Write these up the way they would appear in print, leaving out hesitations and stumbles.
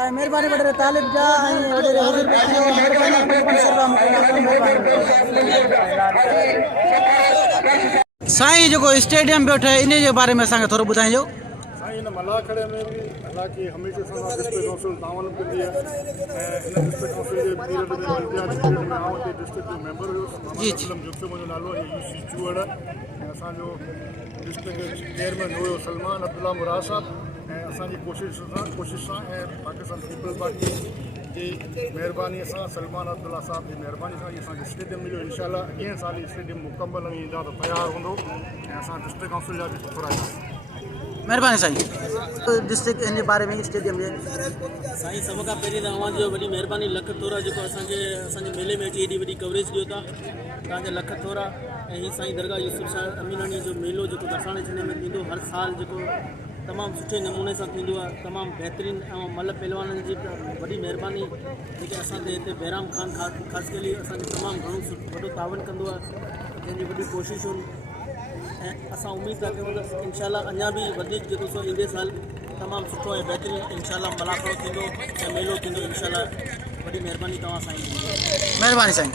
मेहरबानी वॾेरे तालिब जा ऐं वॾेरे हुज़ूर खे साईं जेको स्टेडियम पियो ठहे इन जे बारे में असांखे थोरो ॿुधाइजो। साईं इन मलाखड़े में भी हालांकि हमेशह सां डिस्ट्रिक्ट काउंसिल तावन कंदी आहे ऐं इन डिस्ट्रिक्ट काउंसिल जे पीरियड में इम्तियाज़ पीरियड में आउं हिते डिस्ट्रिक्ट जो मेंबर हुयुसि। मोहम्मद लंड जो मुंहिंजो नालो आहे यूसी चूअड़ ऐं असांजो डिस्ट्रिक्ट चेयरमैन हुयो सलमान अब्दुल्ला मुराद साहब ऐं असांजी कोशिश सां ऐं पाकिस्तान पीपल्स पार्टी जी महिरबानी सां सलमान अब्दुल्ला साहब जी महिरबानी सां असांखे स्टेडियम मिलियो। इंशाल्लाह अॻियां साल स्टेडियम मुकम्मल ईंदा त तयारु हूंदो ऐं असां डिस्ट्रिक्ट काउंसिल जा बि घुराईंदासीं। महिरबानी साईं। डिस्ट्रिक्ट इन जे बारे में स्टेडियम जे साईं सभ खां पहिरीं त अव्हांजो वॾी महिरबानी लख थोरा जेको असांजे मेले में अची एॾी वॾी कवरेज ॾियो था तव्हांजा लख थोरा। ऐं हीअ साईं दरगाह यूसुफ शाह अमीरानी जो मेलो जेको दसाणे छने में थींदो हर साल जेको तमामु सुठे नमूने सां थींदो आहे, तमामु बहितरीनु ऐं मल पहलवाननि जी वॾी महिरबानी जेके असांजे हिते बहिराम ख़ान ख़ासि करे असांखे तमामु घणो वॾो तावन कंदो आहे, जंहिंजी वॾी कोशिशूं ऐं असां उमेद था कयूं त इंशाल्लाह अञा बि वधीक जेको सो ईंदे साल तमामु सुठो ऐं बहितरीनु इंशाल्लाह मलाखड़ो थींदो ऐं मेलो थींदो। इंशाल्लाह वॾी महिरबानी तव्हां साईं। महिरबानी साईं।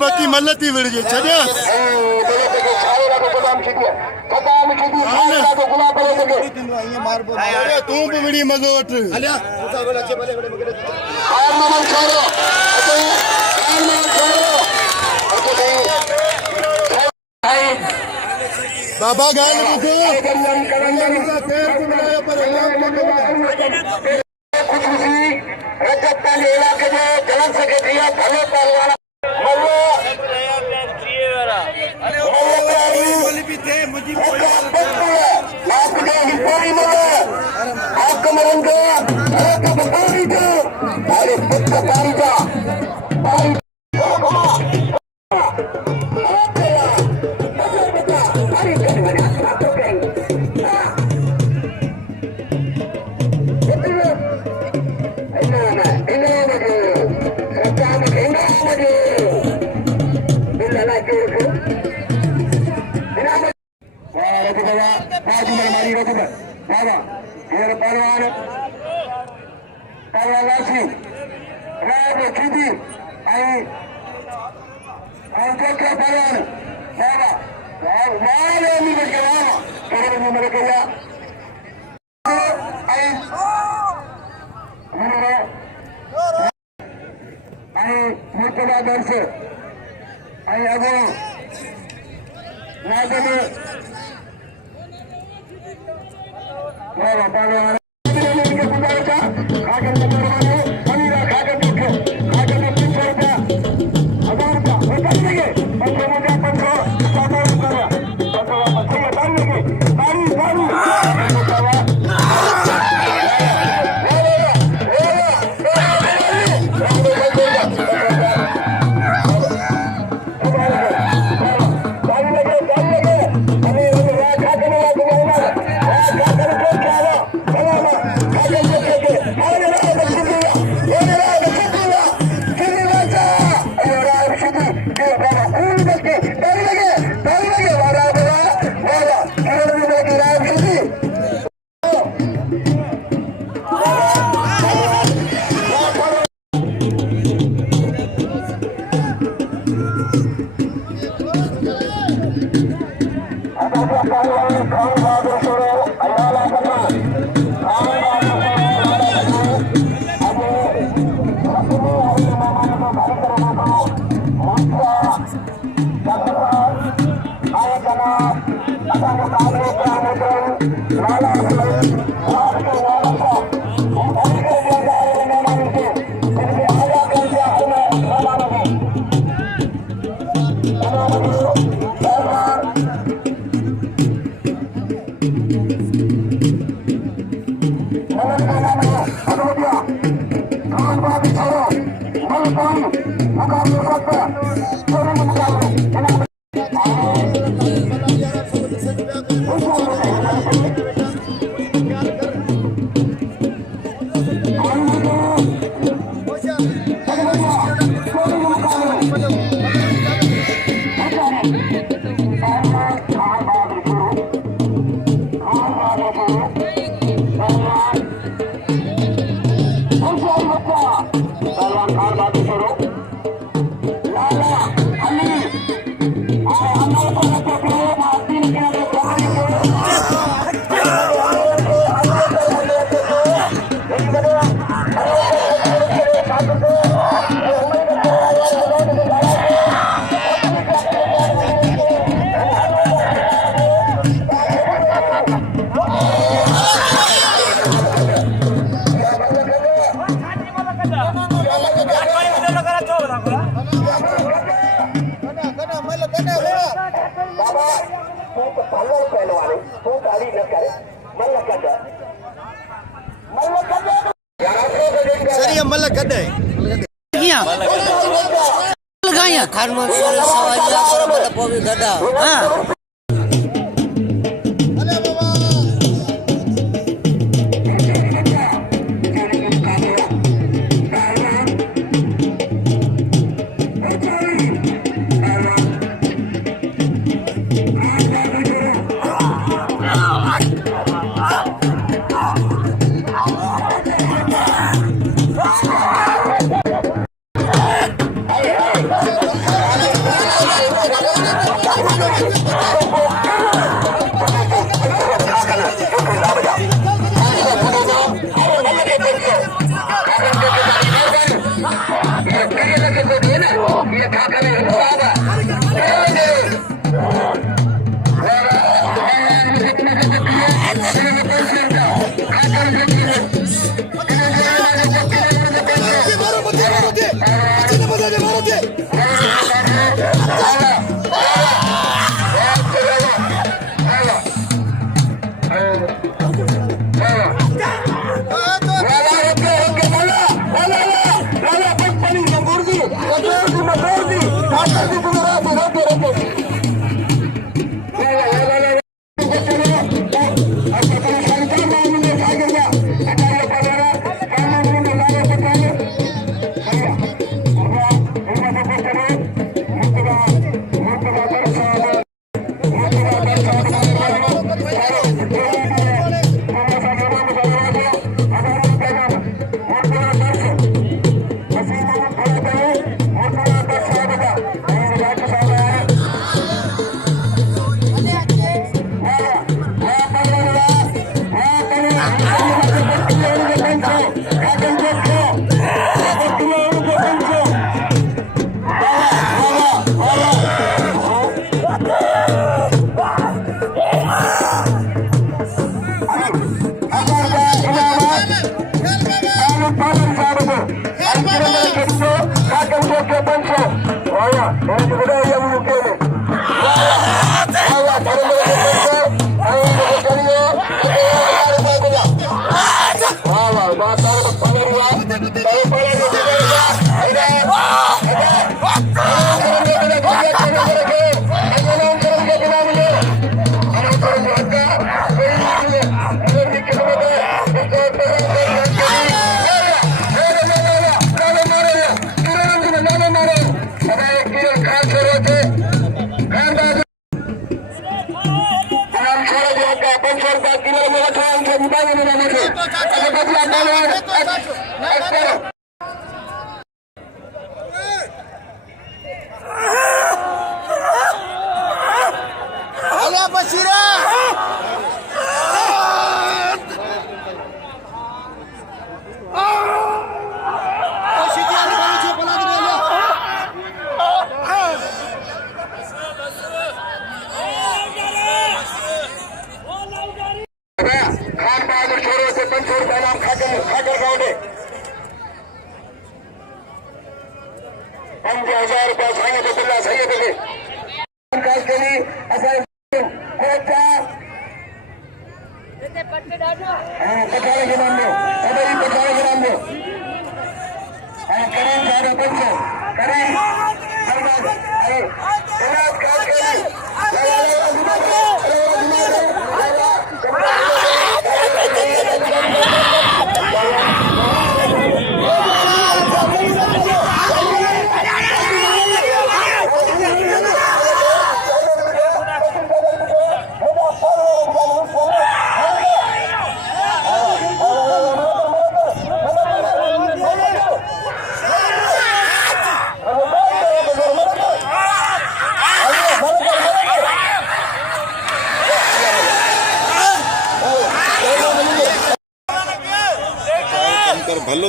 बाकी मल्लती विड़जे छड़िया तू भी विड़ी मज़ो वठ बाबा गाल रुको रजत पंहिंजे इलाइक़े जो जनरल सेक्रेटरी आहे भले पहलवान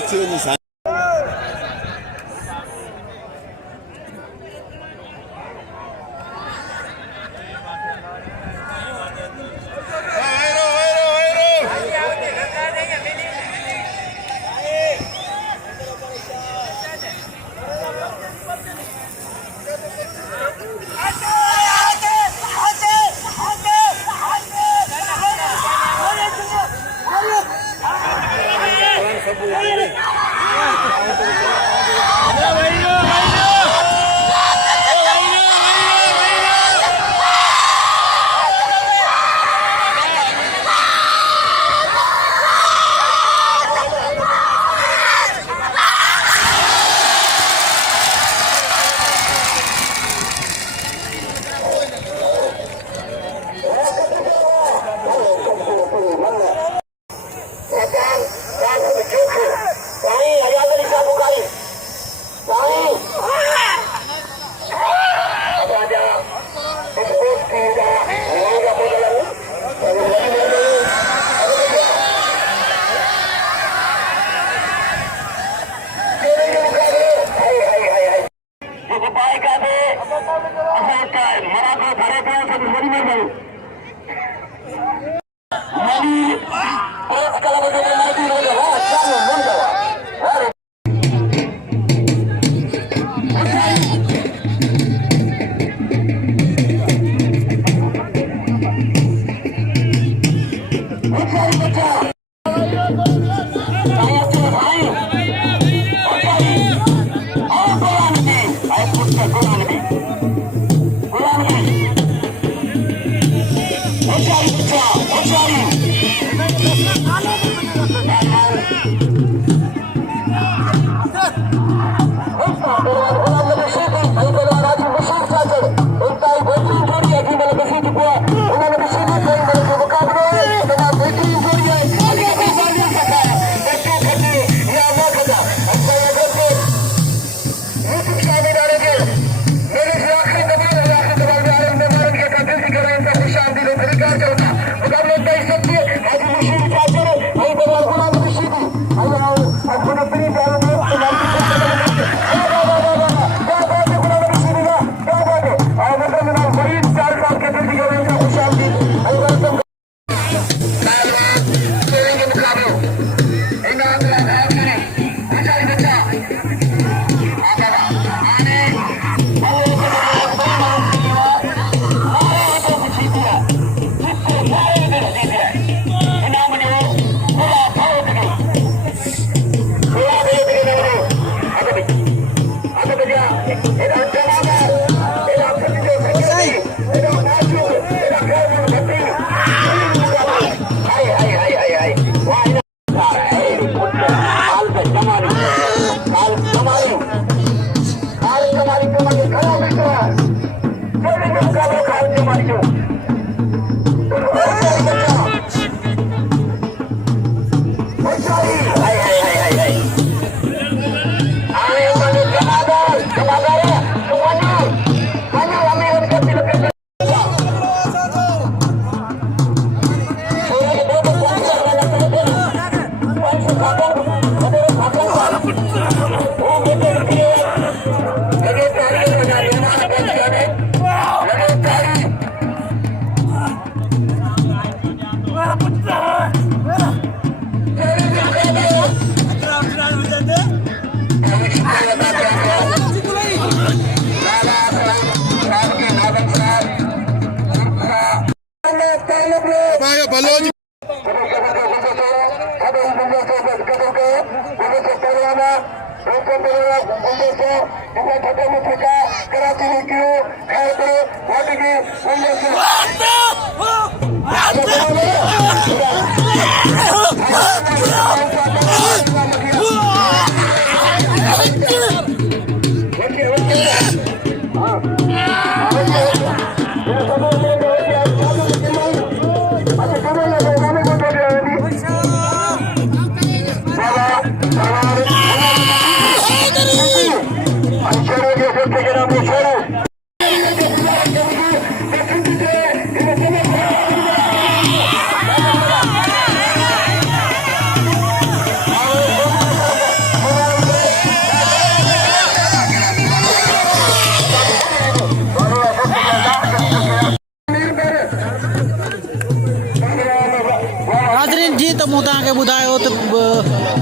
Hoti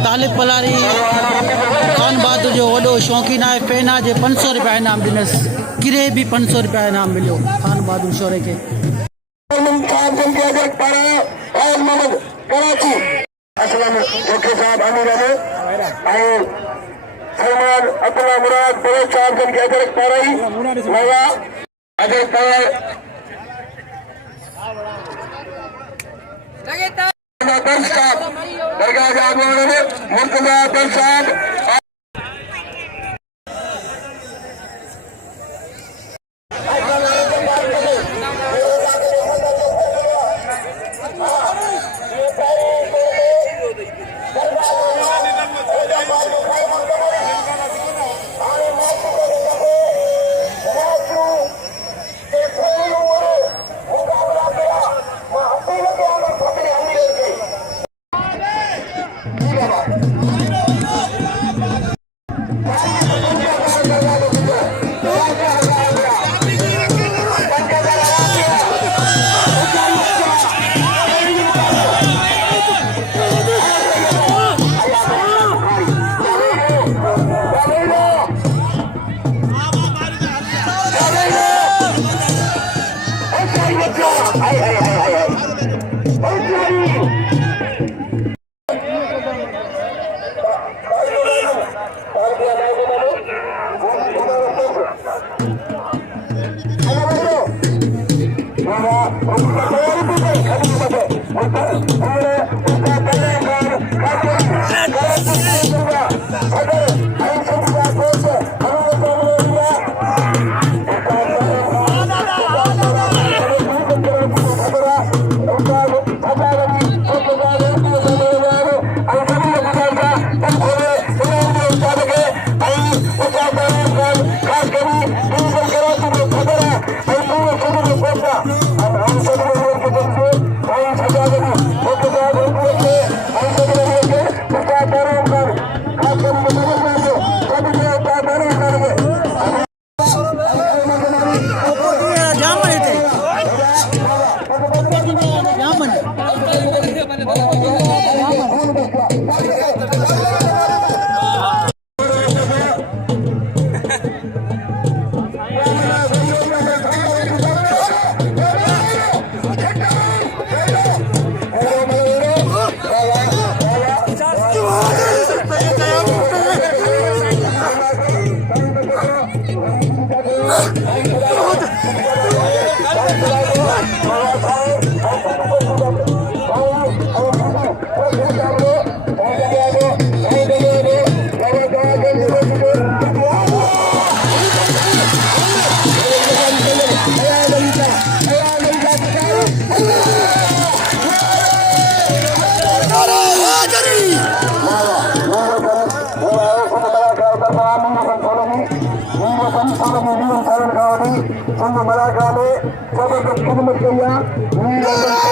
तालिब पलारी खान बहादुर जो वॾो शौक़ीन आहे फैन आहे जे 500 रुपया इनाम ॾिनसि किरे बि 500 रुपया इनाम मिलियो खान बहादुर शोरे खे सिंध मलाखरा में जबरदस्त खिदमत कई आहे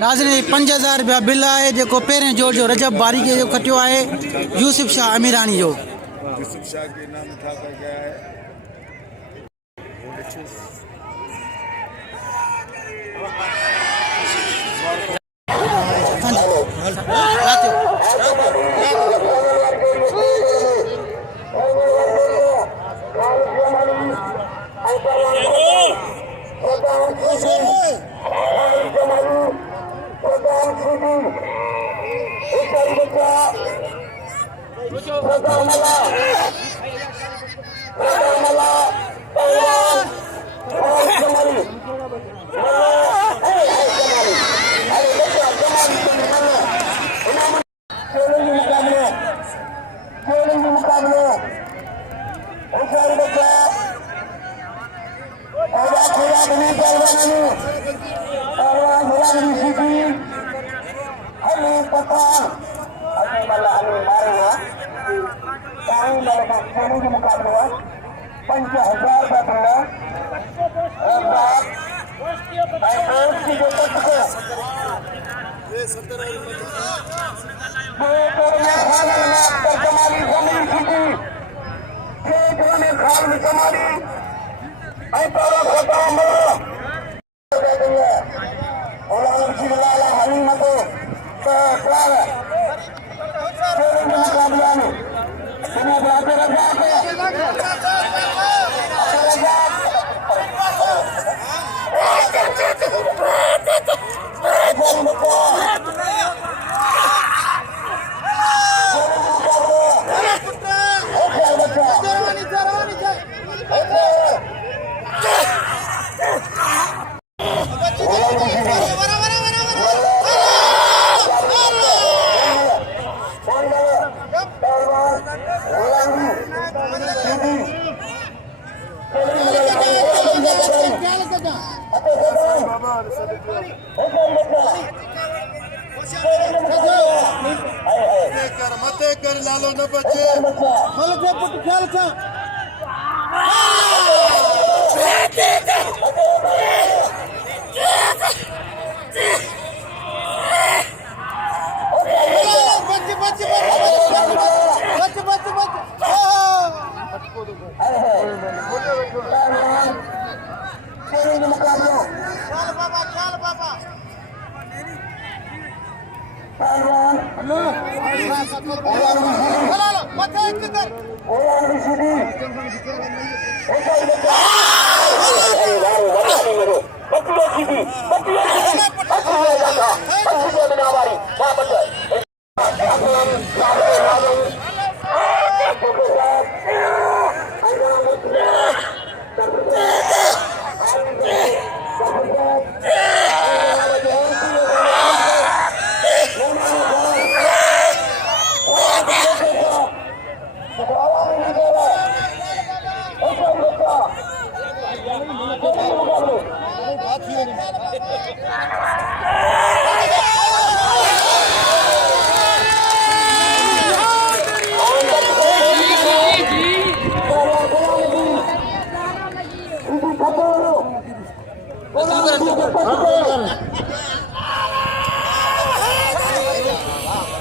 नाज़रीन 5000 रुपया बिल आहे जेको पहिरें जोड़ जो रजब बारीक़ीअ जो खटियो आहे यूसुफ शाह अमीरानी जो यूसुफ शाह के नाम उठा कर गया है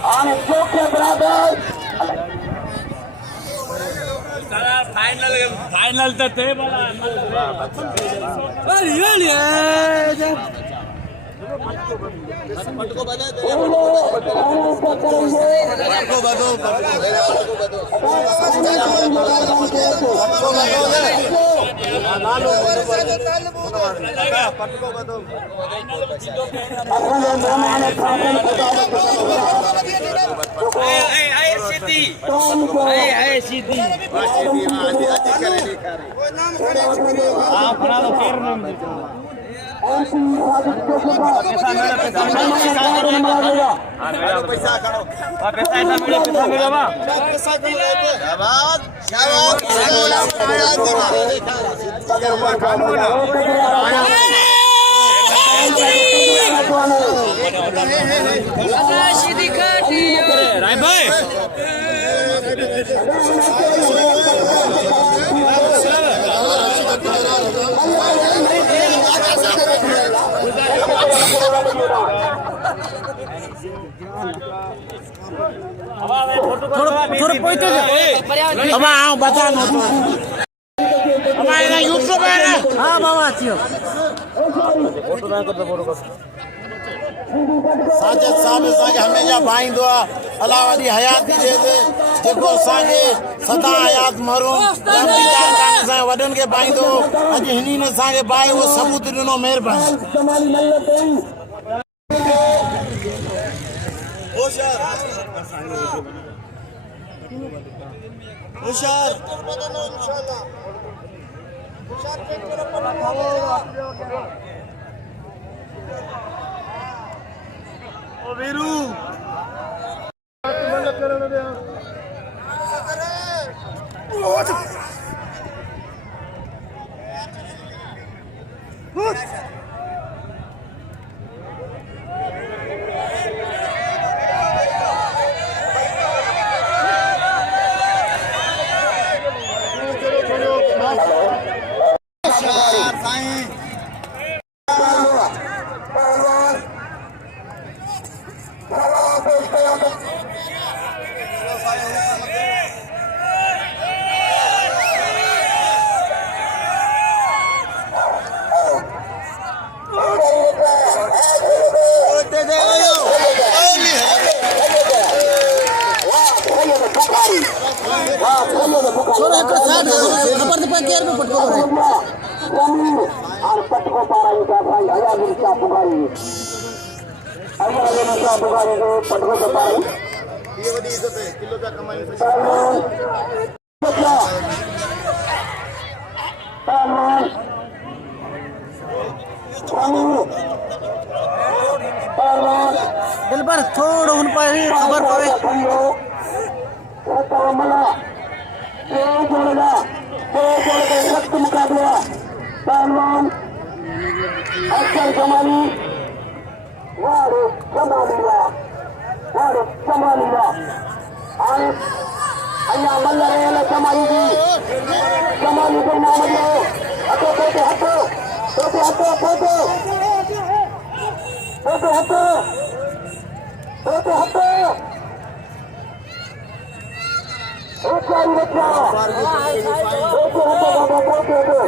हाणे चोखे बराबर फाइनल त थे भला साजिद साहब असांखे हमेशह भाईंदो आहे अलाह वॾी हयाती ॾिए जेको असांखे सदा हयात मरूं असांजे वॾनि खे भाईंदो अॼु हिन असांखे भाई उहो सबूत ॾिनो महिरबानी वीरू दिलबर थोड़ा उन पर ही खबर पवे मुकाबला पहलवान अक्सर जमानी वारे संभालीला हाणे अञा मल रहियल जमानी जी जमानी जो नाम ॾियो हथो पोते हथो पोते हथो पोते पोते हथो पोते हथो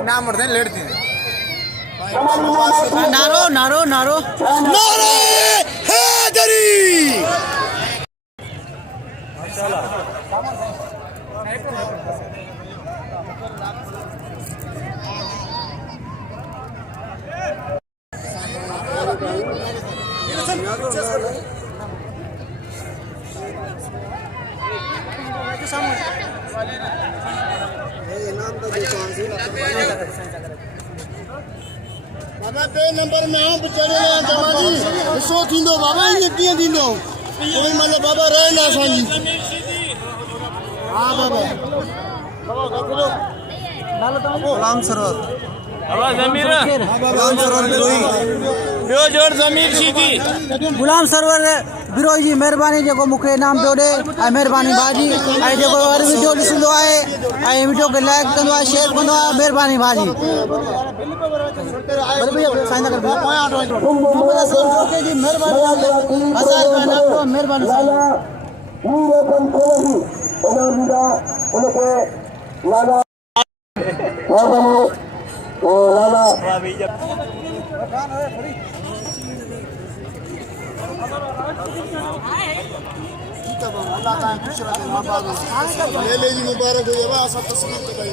नाम उठते लड़ती नारो नारो नारो नारे हैदरी बाबा पे नंबर में आऊं चढ़े जमानी ॾिसो थींदो बाबा ईअं कीअं थींदो कोई मतलब बाबा रहे ना असांजी हा बाबा गुलाम सरवर बाबा ज़मीर गुलाम सरवर बिरोही ॿियो जोड़ ज़मीर शीदी गुलाम सरवर बिरोही जी महिरबानी जेको मूंखे इनाम पियो ॾे ऐं महिरबानी भाॼी ऐं जेको हर वीडियो ॾिसंदो आहे ऐं वीडियो खे लाइक कंदो आहे शेयर कंदो आहे महिरबानी भाॼी महिरबानी लाला लाला मेले जी मुबारक हुई है असां तस्वीर ते कई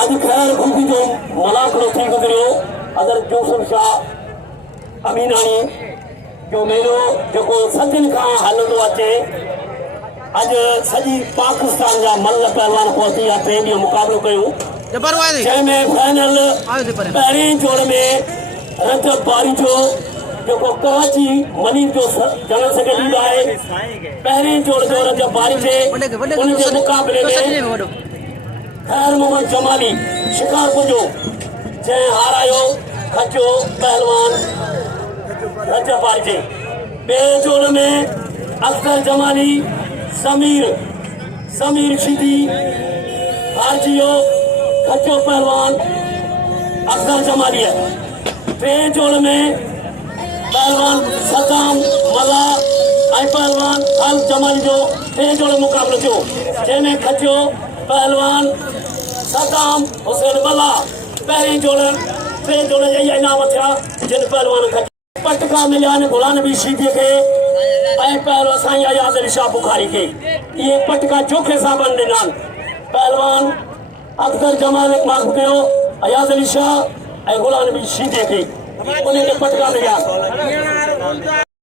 आज खैर खूबी जो मलाखड़ो थी गुजरियो अदर यूसुफ शाह अमीरानी जो मेलो जो सदिन खां हलंदो अचे अज सॼी पाकिस्तान जा मल पहलवान पहुची या 3 ॾींहं मुक़ाबलो कयूं जंहिंमें फाइनल पहिरीं जोड़ में रजब बारी जो जेको कराची मनीर जो जनरल सेक्रेटरी आहे पहिरीं जोड़ जो रजब बारी जे उनजे मुक़ाबले में खैर मोहम्मद जमाली शिकारपुर जो जंहिं हारायो खचो पहलवान रजब बारी जे ॿिए जोड़ में अख्तर जमाली ज़मीर शीदी हारजी वियो खचो पहलवान अख्तर जमाली टे जोड़ में पहलवान सलाम मला ऐं पहलवान खालिद जमाली जो टे जोड़ मुक़ाबलो थियो जंहिंमें खचो पहलवान सलाम हुसैन मला पहिरीं जोड़ टे जोड़ जा इहा इनाम थिया जिन पहलवान खचो पटका मिलिया आहिनि गुलाम नबी शीदी खे ऐं पहिरियों साईं अयाज़ अली शाह बुखारी खे इहे पटका चोखे सां ॾिना पहलवान अख्तर जमाल माफ़ कयो अयाज़ अली शाह ऐं गुलाम नबी शीदी खे उनखे पटका मिलिया